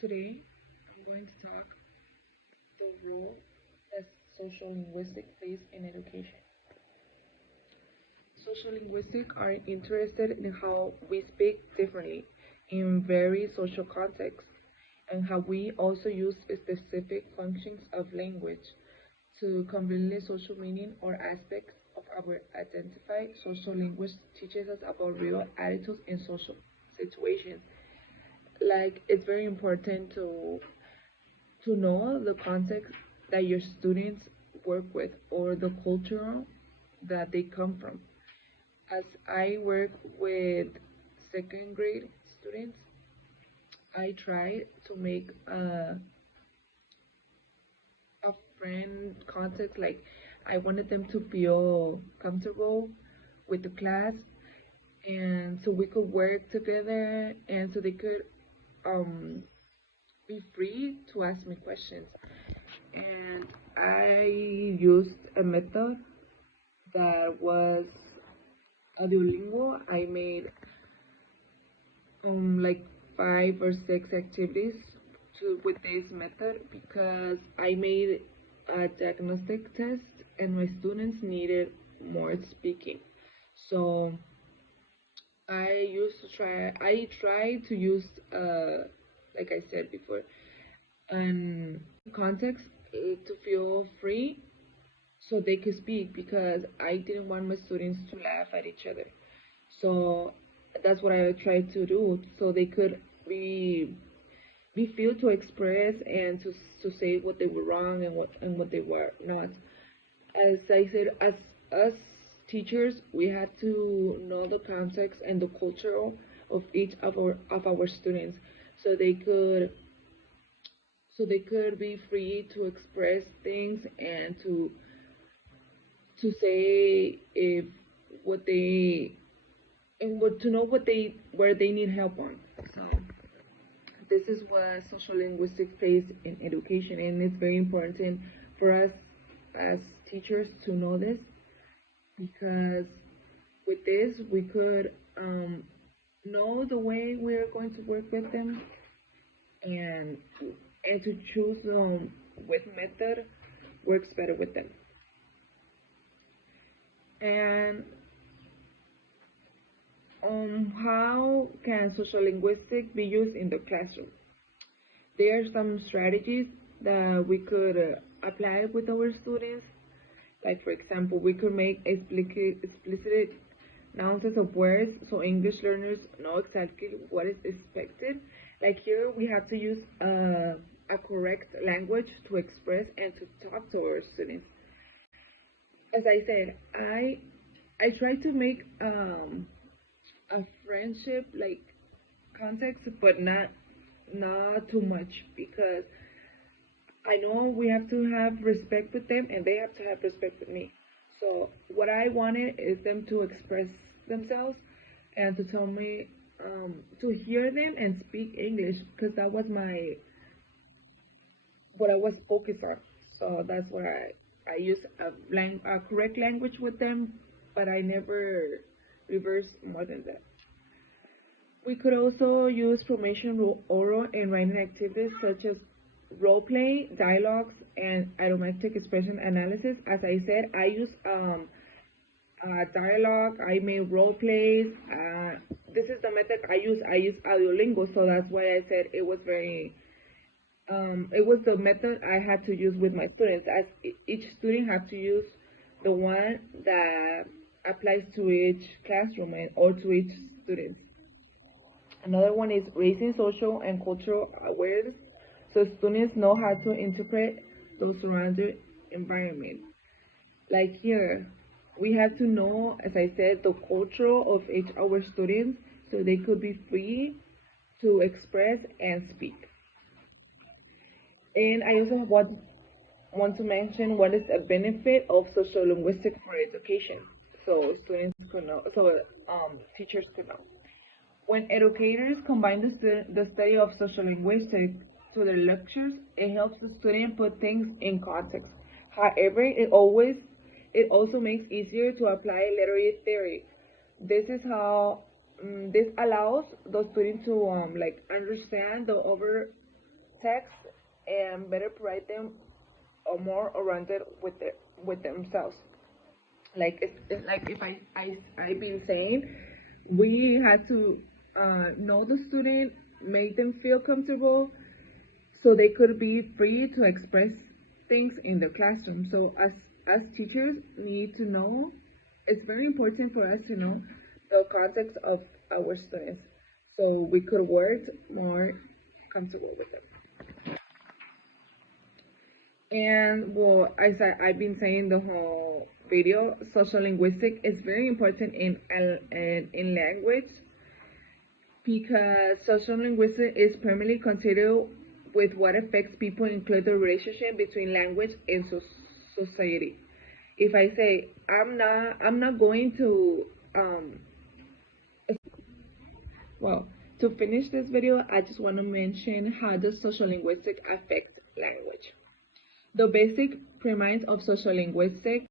Today, I'm going to talk the role that social linguistics plays in education. Social linguistics are interested in how we speak differently in various social contexts and how we also use specific functions of language to convey social meaning or aspects of our identity. Social linguistics teaches us about real attitudes in social situations. Like it's very important to know the context that your students work with or the culture that they come from. As I work with second grade students, I try to make a friend context. Like I wanted them to feel comfortable with the class, and so we could work together, and so they could um, be free to ask me questions. And I used a method that was a Duolingo. I made like 5 or 6 activities with this method because I made a diagnostic test and my students needed more speaking. So I tried to use like I said before, an context to feel free so they could speak because I didn't want my students to laugh at each other. So that's what I tried to do so they could be feel to express and to say what they were wrong and what they were not. As I said, as us teachers, we had to know the context and the culture of each of our students so they could be free to express things and to say if what they and what to know what they where they need help on. So this is what social linguistics plays in education, and it's very important for us as teachers to know this because with this we could know the way we're going to work with them and to choose with method works better with them. And how can social linguistics be used in the classroom? There are some strategies that we could apply with our students. Like for example, we could make explicit nuances of words so English learners know exactly what is expected. Like here, we have to use a correct language to express and to talk to our students. As I said, I try to make a friendship like context, but not too much because I know we have to have respect with them and they have to have respect with me. So what I wanted is them to express themselves and to tell me to hear them and speak English because that was what I was focused on. So that's why I use a correct language with them, but I never reverse more than that. We could also use formation, oral, and writing activities such as role play, dialogues, and automatic expression analysis. As I said, I use dialogue. I made role plays. This is the method I use. I use Duolingo, so that's why I said it was very. It was the method I had to use with my students, as each student had to use the one that applies to each classroom or to each student. Another one is raising social and cultural awareness, so students know how to interpret the surrounding environment. Like here, we have to know, as I said, the culture of each our students, so they could be free to express and speak. And I also want to mention what is a benefit of social linguistics for education, so students could know, so teachers could know. When educators combine the study of social linguistics to their lectures, it helps the student put things in context. However, it also makes easier to apply literary theory. This is how this allows the student to like understand the text and better provide them or more oriented with themselves. Like it's like if I've been saying, we had to know the student, make them feel comfortable, so they could be free to express things in the classroom. So as teachers need to know, it's very important for us to know the context of our students, so we could work more comfortable with them. And well, as I've been saying the whole video, social linguistic is very important in language, because social linguistics is primarily considered with what affects people, include the relationship between language and society. If I say I'm not going to well, to finish this video, I just want to mention how the social linguistic affects language. The basic premise of social linguistics